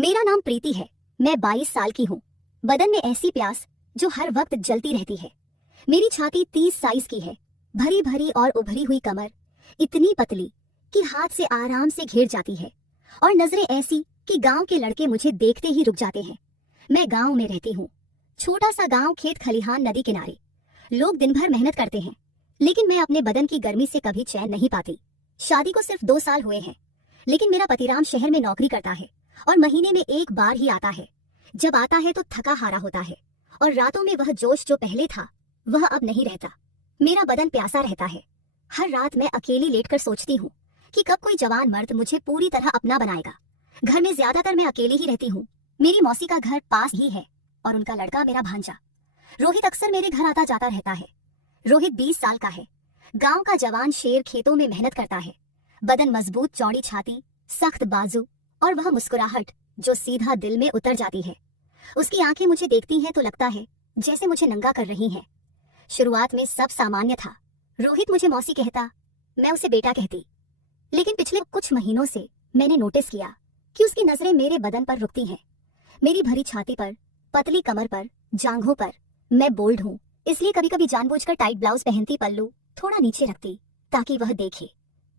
मेरा नाम प्रीति है। मैं 22 साल की हूँ। बदन में ऐसी प्यास जो हर वक्त जलती रहती है। मेरी छाती 30 साइज की है। भरी भरी और उभरी हुई कमर इतनी पतली कि हाथ से आराम से घिर जाती है, और नजरें ऐसी कि गांव के लड़के मुझे देखते ही रुक जाते हैं। मैं गांव में रहती हूँ। छोटा सा गांव, खेत खलिहान, नदी किनारे। लोग दिन भर मेहनत करते हैं, लेकिन मैं अपने बदन की गर्मी से कभी चैन नहीं पाती। शादी को सिर्फ 2 साल हुए हैं, लेकिन मेरा पतिराम शहर में नौकरी करता है और महीने में एक बार ही आता है। जब आता है तो थका हारा होता है, और रातों में वह जोश जो पहले था वह अब नहीं रहता। मेरा बदन प्यासा रहता है। हर रात मैं अकेली लेटकर सोचती हूँ कि कब कोई जवान मर्द मुझे पूरी तरह अपना बनाएगा। घर में ज्यादातर मैं अकेली ही रहती हूँ। मेरी मौसी का घर पास ही है और उनका लड़का मेरा भांजा रोहित अक्सर मेरे घर आता जाता रहता है। रोहित 20 साल का है। गांव का जवान शेर, खेतों में मेहनत करता है। बदन मजबूत, चौड़ी छाती, सख्त बाजू, और वह मुस्कुराहट जो सीधा दिल में उतर जाती है। उसकी आंखें मुझे देखती हैं तो लगता है जैसे मुझे नंगा कर रही हैं। शुरुआत में सब सामान्य था। रोहित मुझे मौसी कहता, मैं उसे बेटा कहती। लेकिन पिछले कुछ महीनों से मैंने नोटिस किया कि उसकी नजरें मेरे बदन पर रुकती हैं। मेरी भरी छाती पर, पतली कमर पर, जांघों पर। मैं बोल्ड हूँ, इसलिए कभी कभी जानबूझकर टाइट ब्लाउज पहनती, पल्लू थोड़ा नीचे रखती ताकि वह देखे।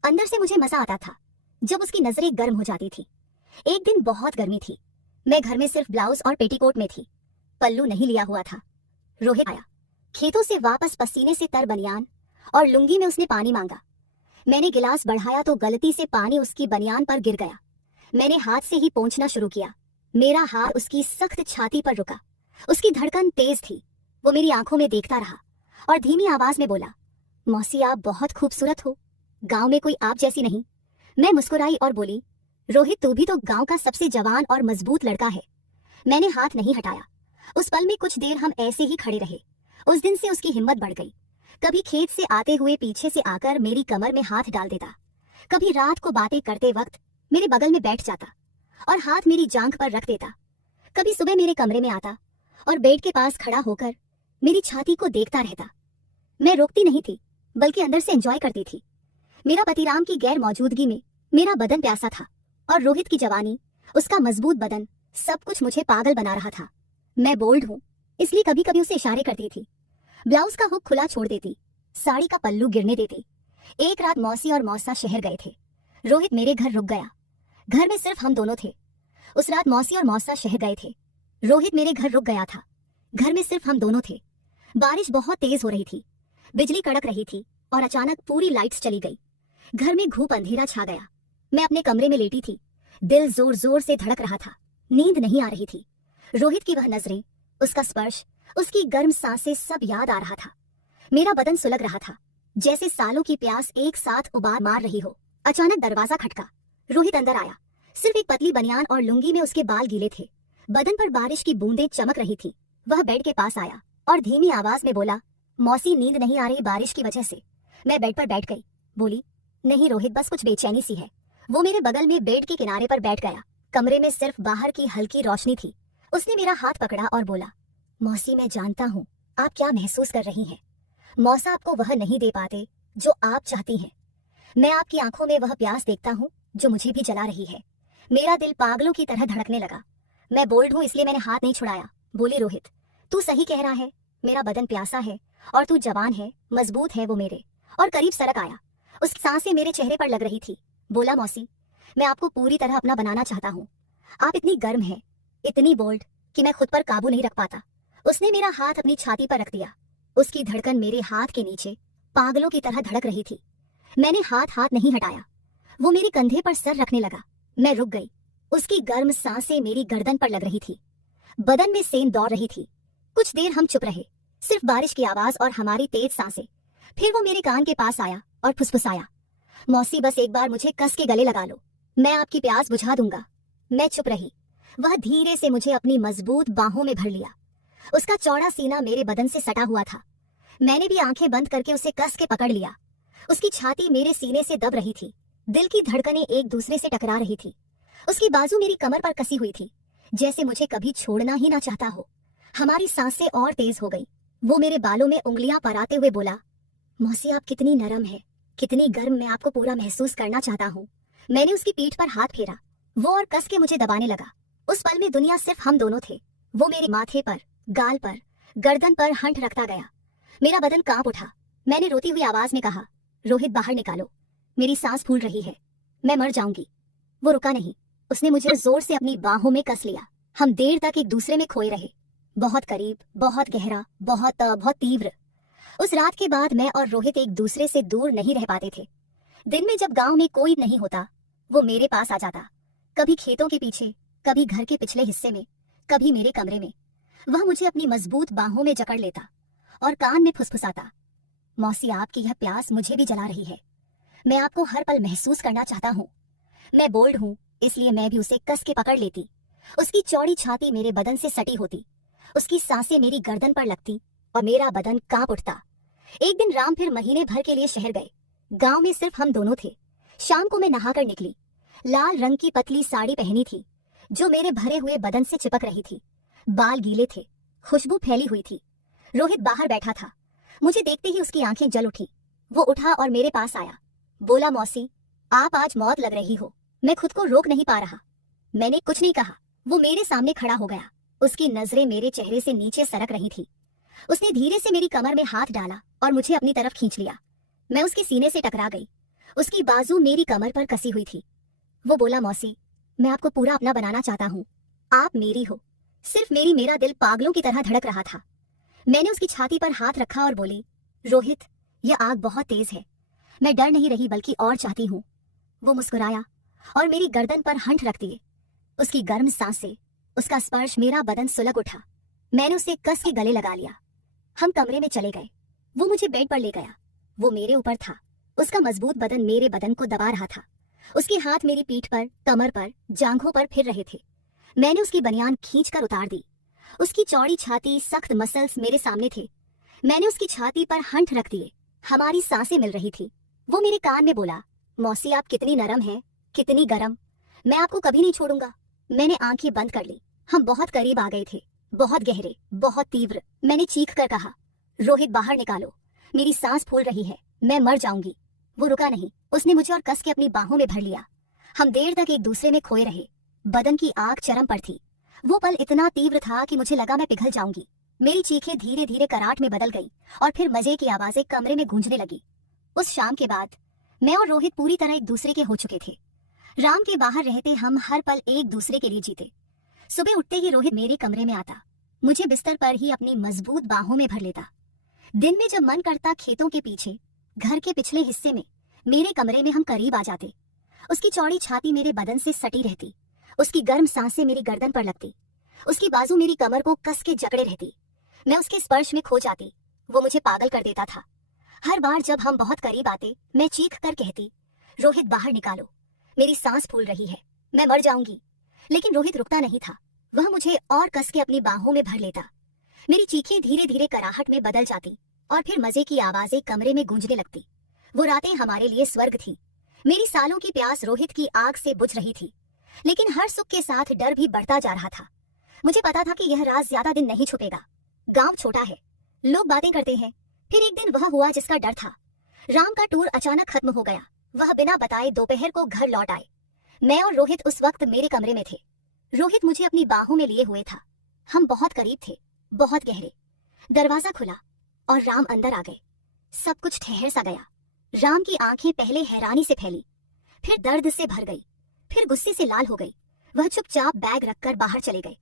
अंदर से मुझे मजा आता था जब उसकी नजरें गर्म हो जाती थी। एक दिन बहुत गर्मी थी। मैं घर में सिर्फ ब्लाउज और पेटीकोट में थी। पल्लू नहीं लिया हुआ था। रोहित आया खेतों से वापस, पसीने से तर बनियान और लुंगी में। उसने पानी मांगा। मैंने गिलास बढ़ाया तो गलती से पानी उसकी बनियान पर गिर गया। मैंने हाथ से ही पोंछना शुरू किया। मेरा हाथ उसकी सख्त छाती पर रुका। उसकी धड़कन तेज थी। वो मेरी आंखों में देखता रहा और धीमी आवाज में बोला, मौसी आप बहुत खूबसूरत हो। गांव में कोई आप जैसी नहीं। मैं मुस्कुराई और बोली, रोहित तू भी तो गांव का सबसे जवान और मजबूत लड़का है। मैंने हाथ नहीं हटाया। उस पल में कुछ देर हम ऐसे ही खड़े रहे। उस दिन से उसकी हिम्मत बढ़ गई। कभी खेत से आते हुए पीछे से आकर मेरी कमर में हाथ डाल देता। कभी रात को बातें करते वक्त मेरे बगल में बैठ जाता और हाथ मेरी जांघ पर रख देता। कभी सुबह मेरे कमरे में आता और बेड के पास खड़ा होकर मेरी छाती को देखता रहता। मैं रोकती नहीं थी, बल्कि अंदर से एंजॉय करती थी। मेरा पतिराम की गैर मौजूदगी में मेरा बदन प्यासा था, और रोहित की जवानी, उसका मजबूत बदन, सब कुछ मुझे पागल बना रहा था। मैं बोल्ड हूँ, इसलिए कभी कभी उसे इशारे करती थी। ब्लाउज का हुक खुला छोड़ देती, साड़ी का पल्लू गिरने देती। एक रात मौसी और मौसा शहर गए थे। रोहित मेरे घर रुक गया। घर में सिर्फ हम दोनों थे। उस रात मौसी और मौसा शहर गए थे। रोहित मेरे घर रुक गया था। घर में सिर्फ हम दोनों थे। बारिश बहुत तेज हो रही थी। बिजली कड़क रही थी और अचानक पूरी लाइट्स चली गई। घर में घूप अंधेरा छा गया। मैं अपने कमरे में लेटी थी। दिल जोर जोर से धड़क रहा था। नींद नहीं आ रही थी। रोहित की वह नजरें, उसका स्पर्श, उसकी गर्म सांसें, सब याद आ रहा था। मेरा बदन सुलग रहा था, जैसे सालों की प्यास एक साथ उबाल मार रही हो। अचानक दरवाजा खटका। रोहित अंदर आया। सिर्फ एक पतली बनियान और लुंगी में उसके बाल गीले थे। बदन पर बारिश की बूंदें चमक रही थी। वह बेड के पास आया और धीमी आवाज में बोला, मौसी नींद नहीं आ रही बारिश की वजह से। मैं बेड पर बैठ गई। बोली, नहीं रोहित, बस कुछ बेचैनी सी है। वो मेरे बगल में बेड के किनारे पर बैठ गया। कमरे में सिर्फ बाहर की हल्की रोशनी थी। उसने मेरा हाथ पकड़ा और बोला, मौसी मैं जानता हूँ आप क्या महसूस कर रही हैं। मौसा आपको वह नहीं दे पाते जो आप चाहती हैं। मैं आपकी आंखों में वह प्यास देखता हूँ जो मुझे भी जला रही है। मेरा दिल पागलों की तरह धड़कने लगा। मैं बोल्ड हूँ, इसलिए मैंने हाथ नहीं छुड़ाया। बोली, रोहित तू सही कह रहा है। मेरा बदन प्यासा है और तू जवान है, मजबूत है। वो मेरे और करीब सरक आया। उसकी सांसें मेरे चेहरे पर लग रही थी। बोला, मौसी मैं आपको पूरी तरह अपना बनाना चाहता हूँ। आप इतनी गर्म हैं, इतनी बोल्ड कि मैं खुद पर काबू नहीं रख पाता। उसने मेरा हाथ अपनी छाती पर रख दिया। उसकी धड़कन मेरे हाथ के नीचे पागलों की तरह धड़क रही थी। मैंने हाथ नहीं हटाया। वो मेरे कंधे पर सर रखने लगा। मैं रुक गई। उसकी गर्म सांसें मेरी गर्दन पर लग रही थी। बदन में सेंध दौड़ रही थी। कुछ देर हम चुप रहे, सिर्फ बारिश की आवाज और हमारी तेज सांसें। फिर वो मेरे कान के पास आया और फुसफुसाया, मौसी बस एक बार मुझे कस के गले लगा लो, मैं आपकी प्यास बुझा दूंगा। मैं चुप रही। वह धीरे से मुझे अपनी मजबूत बाहों में भर लिया। उसका चौड़ा सीना मेरे बदन से सटा हुआ था। मैंने भी आंखें बंद करके उसे कस के पकड़ लिया। उसकी छाती मेरे सीने से दब रही थी। दिल की धड़कनें एक दूसरे से टकरा रही थी। उसकी बाजू मेरी कमर पर कसी हुई थी, जैसे मुझे कभी छोड़ना ही ना चाहता हो। हमारी सांसें और तेज हो गई। वो मेरे बालों में उंगलियां पराते हुए बोला, मौसी आप कितनी नरम है, कितनी गर्म, मैं आपको पूरा महसूस करना चाहता हूँ। मैंने उसकी पीठ पर हाथ फेरा। वो और कस के मुझे दबाने लगा। उस पल में दुनिया सिर्फ हम दोनों थे। वो मेरे माथे पर, गाल पर, गर्दन पर हंट रखता गया। मेरा बदन कांप उठा। मैंने रोती हुई आवाज में कहा, रोहित बाहर निकालो, मेरी सांस फूल रही है, मैं मर जाऊंगी। वो रुका नहीं, उसने मुझे जोर से अपनी बाहों में कस लिया। हम देर तक एक दूसरे में खोए रहे, बहुत करीब, बहुत गहरा, बहुत तीव्र। उस रात के बाद मैं और रोहित एक दूसरे से दूर नहीं रह पाते थे। दिन में जब गांव में कोई नहीं होता, वो मेरे पास आ जाता, कभी खेतों के पीछे, कभी घर के पिछले हिस्से में, कभी मेरे कमरे में। वह मुझे अपनी मजबूत बाहों में जकड़ लेता और कान में फुसफुसाता, मौसी आपकी यह प्यास मुझे भी जला रही है, मैं आपको हर पल महसूस करना चाहता हूँ। मैं बोल्ड हूँ, इसलिए मैं भी उसे कस के पकड़ लेती। उसकी चौड़ी छाती मेरे बदन से सटी होती, उसकी सांसें मेरी गर्दन पर लगती और मेरा बदन कांप उठता। एक दिन राम फिर महीने भर के लिए शहर गए। गांव में सिर्फ हम दोनों थे। शाम को मैं नहाकर निकली। लाल रंग की पतली साड़ी पहनी थी जो मेरे भरे हुए बदन से चिपक रही थी। बाल गीले थे, खुशबू फैली हुई थी। रोहित बाहर बैठा था। मुझे देखते ही उसकी आंखें जल उठी। वो उठा और मेरे पास आया, बोला, मौसी आप आज मौत लग रही हो। मैं खुद को रोक नहीं पा रहा। मैंने कुछ नहीं कहा। वो मेरे सामने खड़ा हो गया। उसकी नजरें मेरे चेहरे से नीचे सरक रही थी। उसने धीरे से मेरी कमर में हाथ डाला और मुझे अपनी तरफ खींच लिया। मैं उसके सीने से टकरा गई। उसकी बाजू मेरी कमर पर कसी हुई थी। वो बोला, मौसी मैं आपको पूरा अपना बनाना चाहता हूँ, आप मेरी हो। सिर्फ मेरी। मेरा दिल पागलों की तरह धड़क रहा था। मैंने उसकी छाती पर हाथ रखा और बोली, रोहित यह आग बहुत तेज है, मैं डर नहीं रही बल्कि और चाहती हूँ। वो मुस्कुराया और मेरी गर्दन पर हंठ रख दिए। उसकी गर्म सांसें, उसका स्पर्श, मेरा बदन सुलग उठा। मैंने उसे कस के गले लगा लिया। हम कमरे में चले गए। वो मुझे बेड पर ले गया। वो मेरे ऊपर था। उसका मजबूत बदन मेरे बदन को दबा रहा था। उसके हाथ मेरी पीठ पर, कमर पर, जांघों पर फिर रहे थे। मैंने उसकी बनियान खींचकर उतार दी। उसकी चौड़ी छाती, सख्त मसल्स मेरे सामने थे। मैंने उसकी छाती पर हंठ रख दिए। हमारी सांसें मिल रही थी। वो मेरे कान में बोला, मौसी आप कितनी नरम हैं, कितनी गरम, मैं आपको कभी नहीं छोड़ूंगा। मैंने आंखें बंद कर ली। हम बहुत करीब आ गए थे, बहुत गहरे, बहुत तीव्र। मैंने चीख कर कहा, रोहित बाहर निकालो, मेरी सांस फूल रही है, मैं मर जाऊंगी। वो रुका नहीं। उसने मुझे और कस के अपनी बाहों में भर लिया। हम देर तक एक दूसरे में खोए रहे। बदन की आग चरम पर थी। वो पल इतना तीव्र था कि मुझे लगा मैं पिघल जाऊंगी। मेरी चीखें धीरे धीरे कराट में बदल गई और फिर मजे की आवाजें कमरे में गूंजने लगी। उस शाम के बाद मैं और रोहित पूरी तरह एक दूसरे के हो चुके थे। राम के बाहर रहते हम हर पल एक दूसरे के लिए जीते। सुबह उठते ही रोहित मेरे कमरे में आता, मुझे बिस्तर पर ही अपनी मजबूत बाहों में भर लेता। दिन में जब मन करता खेतों के पीछे, घर के पिछले हिस्से में, मेरे कमरे में हम करीब आ जाते। उसकी चौड़ी छाती मेरे बदन से सटी रहती। उसकी गर्म सांसें मेरी गर्दन पर लगती। उसकी बाजू मेरी कमर को कस के जकड़े रहती। मैं उसके स्पर्श में खो जाती। वो मुझे पागल कर देता था। हर बार जब हम बहुत करीब आते, मैं चीख कर कहती, रोहित बाहर निकालो, मेरी सांस फूल रही है, मैं मर जाऊंगी। लेकिन रोहित रुकता नहीं था। वह मुझे और कस के अपनी बाहों में भर लेता। मेरी चीखें धीरे धीरे कराहट में बदल जाती और फिर मजे की आवाजें कमरे में गूंजने लगती। वो रातें हमारे लिए स्वर्ग थी। मेरी सालों की प्यास रोहित की आग से बुझ रही थी, लेकिन हर सुख के साथ डर भी बढ़ता जा रहा था। मुझे पता था कि यह राज ज्यादा दिन नहीं छुपेगा। गांव छोटा है, लोग बातें करते हैं। फिर एक दिन वह हुआ जिसका डर था। राम का टूर अचानक खत्म हो गया। वह बिना बताए दोपहर को घर लौट आए। मैं और रोहित उस वक्त मेरे कमरे में थे। रोहित मुझे अपनी बाहों में लिए हुए था। हम बहुत करीब थे, बहुत गहरे। दरवाजा खुला और राम अंदर आ गए। सब कुछ ठहर सा गया। राम की आंखें पहले हैरानी से फैली, फिर दर्द से भर गई, फिर गुस्से से लाल हो गई। वह चुपचाप बैग रखकर बाहर चले गए।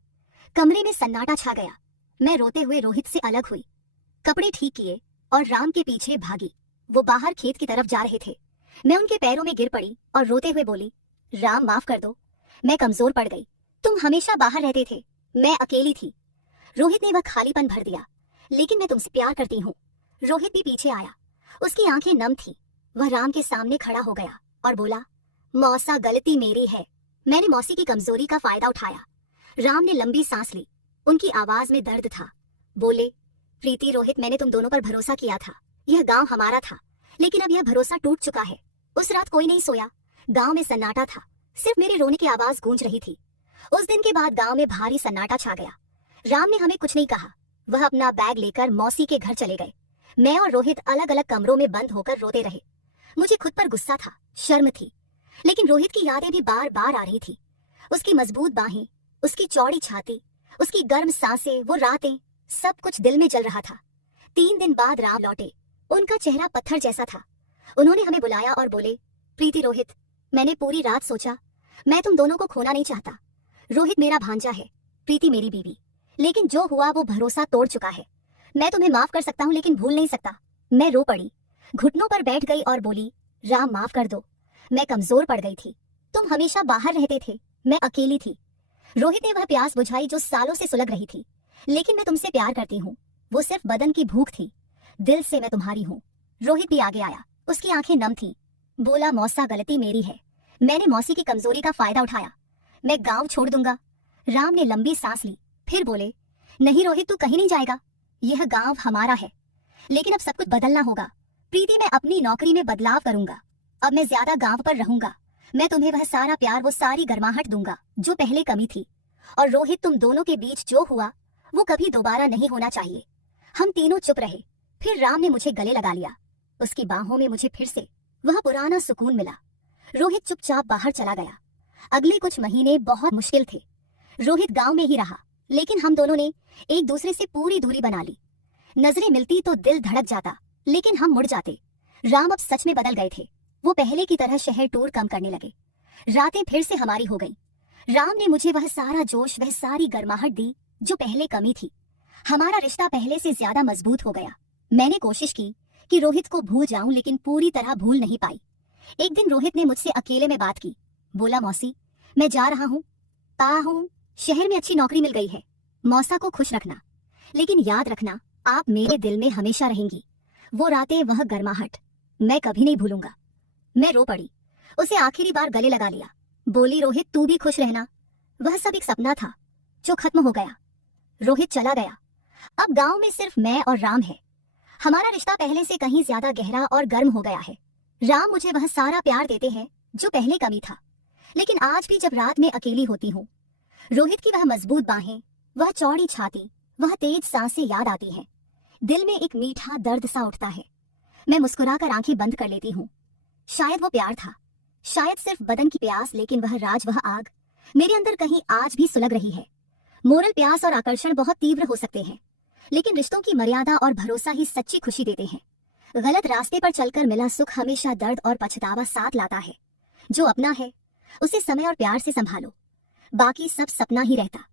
कमरे में सन्नाटा छा गया। मैं रोते हुए रोहित से अलग हुई, कपड़े ठीक किए और राम के पीछे भागी। वो बाहर खेत की तरफ जा रहे थे। मैं उनके पैरों में गिर पड़ी और रोते हुए बोली, राम माफ कर दो, मैं कमजोर पड़ गई। तुम हमेशा बाहर रहते थे, मैं अकेली थी। रोहित ने वह खालीपन भर दिया। लेकिन मैं तुमसे प्यार करती हूँ। रोहित भी पीछे आया। उसकी आंखें नम थी। वह राम के सामने खड़ा हो गया और बोला, मौसा गलती मेरी है, मैंने मौसी की कमजोरी का फायदा उठाया। राम ने लंबी सांस ली। उनकी आवाज में दर्द था। बोले, प्रीति रोहित, मैंने तुम दोनों पर भरोसा किया था। यह गांव हमारा था, लेकिन अब यह भरोसा टूट चुका है। उस रात कोई नहीं सोया। गांव में सन्नाटा था, सिर्फ मेरे रोने की आवाज गूंज रही थी। उस दिन के बाद गांव में भारी सन्नाटा छा गया। राम ने हमें कुछ नहीं कहा। वह अपना बैग लेकर मौसी के घर चले गए। मैं और रोहित अलग अलग कमरों में बंद होकर रोते रहे। मुझे खुद पर गुस्सा था, शर्म थी, लेकिन रोहित की यादें भी बार बार आ रही थी। उसकी मजबूत बाहें, उसकी चौड़ी छाती, उसकी गर्म सांसें, वो रातें, सब कुछ दिल में जल रहा था। 3 दिन बाद राम लौटे। उनका चेहरा पत्थर जैसा था। उन्होंने हमें बुलाया और बोले, प्रीति, रोहित, मैंने पूरी रात सोचा, मैं तुम दोनों को खोना नहीं चाहता। रोहित मेरा भांजा है, प्रीति मेरी बीवी, लेकिन जो हुआ वो भरोसा तोड़ चुका है। मैं तुम्हें माफ कर सकता हूँ लेकिन भूल नहीं सकता। मैं रो पड़ी, घुटनों पर बैठ गई और बोली, राम माफ कर दो, मैं कमजोर पड़ गई थी। तुम हमेशा बाहर रहते थे, मैं अकेली थी। रोहित ने वह प्यास बुझाई जो सालों से सुलग रही थी। लेकिन मैं तुमसे प्यार करती हूँ, वो सिर्फ बदन की भूख थी, दिल से मैं तुम्हारी हूँ। रोहित भी आगे आया, उसकी आंखें नम थी। बोला, मौसा गलती मेरी है, मैंने मौसी की कमजोरी का फायदा उठाया, मैं गांव छोड़ दूंगा। राम ने लंबी सांस ली, फिर बोले, नहीं रोहित, तू कहीं नहीं जाएगा, यह गांव हमारा है। लेकिन अब सब कुछ बदलना होगा प्रीति, मैं अपनी नौकरी में बदलाव करूंगा। अब मैं ज्यादा गांव पर रहूंगा। मैं तुम्हें वह सारा प्यार, वो सारी गर्माहट दूंगा जो पहले कमी थी। और रोहित, तुम दोनों के बीच जो हुआ वो कभी दोबारा नहीं होना चाहिए। हम तीनों चुप रहे। फिर राम ने मुझे गले लगा लिया। उसकी बाहों में मुझे फिर से वह पुराना सुकून मिला। रोहित चुपचाप बाहर चला गया। अगले कुछ महीने बहुत मुश्किल थे। रोहित गांव में ही रहा, लेकिन हम दोनों ने एक दूसरे से पूरी दूरी बना ली। नजरें मिलती तो दिल धड़क जाता, लेकिन हम मुड़ जाते। राम अब सच में बदल गए थे। वो पहले की तरह शहर टूर कम करने लगे। रातें फिर से हमारी हो गई। राम ने मुझे वह सारा जोश, वह सारी गर्माहट दी जो पहले कमी थी। हमारा रिश्ता पहले से ज्यादा मजबूत हो गया। मैंने कोशिश की कि रोहित को भूल जाऊं, लेकिन पूरी तरह भूल नहीं पाई। एक दिन रोहित ने मुझसे अकेले में बात की। बोला, मौसी, मैं जा रहा हूँ, शहर में अच्छी नौकरी मिल गई है। मौसा को खुश रखना, लेकिन याद रखना, आप मेरे दिल में हमेशा रहेंगी। वो रातें, वह गर्माहट मैं कभी नहीं भूलूंगा। मैं रो पड़ी, उसे आखिरी बार गले लगा लिया। बोली, रोहित, तू भी खुश रहना, वह सब एक सपना था जो खत्म हो गया। रोहित चला गया। अब गांव में सिर्फ मैं और राम है। हमारा रिश्ता पहले से कहीं ज्यादा गहरा और गर्म हो गया है। राम मुझे वह सारा प्यार देते हैं जो पहले कमी था। लेकिन आज भी जब रात में अकेली होती हूँ, रोहित की वह मजबूत बाहें, वह चौड़ी छाती, वह तेज सांसें याद आती हैं। दिल में एक मीठा दर्द सा उठता है। मैं मुस्कुराकर आंखें बंद कर लेती हूँ। शायद वो प्यार था, शायद सिर्फ बदन की प्यास, लेकिन वह राज, वह आग मेरे अंदर कहीं आज भी सुलग रही है। मोरल प्यास और आकर्षण बहुत तीव्र हो सकते हैं, लेकिन रिश्तों की मर्यादा और भरोसा ही सच्ची खुशी देते हैं। गलत रास्ते पर चलकर मिला सुख हमेशा दर्द और पछतावा साथ लाता है। जो अपना है उसे समय और प्यार से संभालो, बाकी सब सपना ही रहता।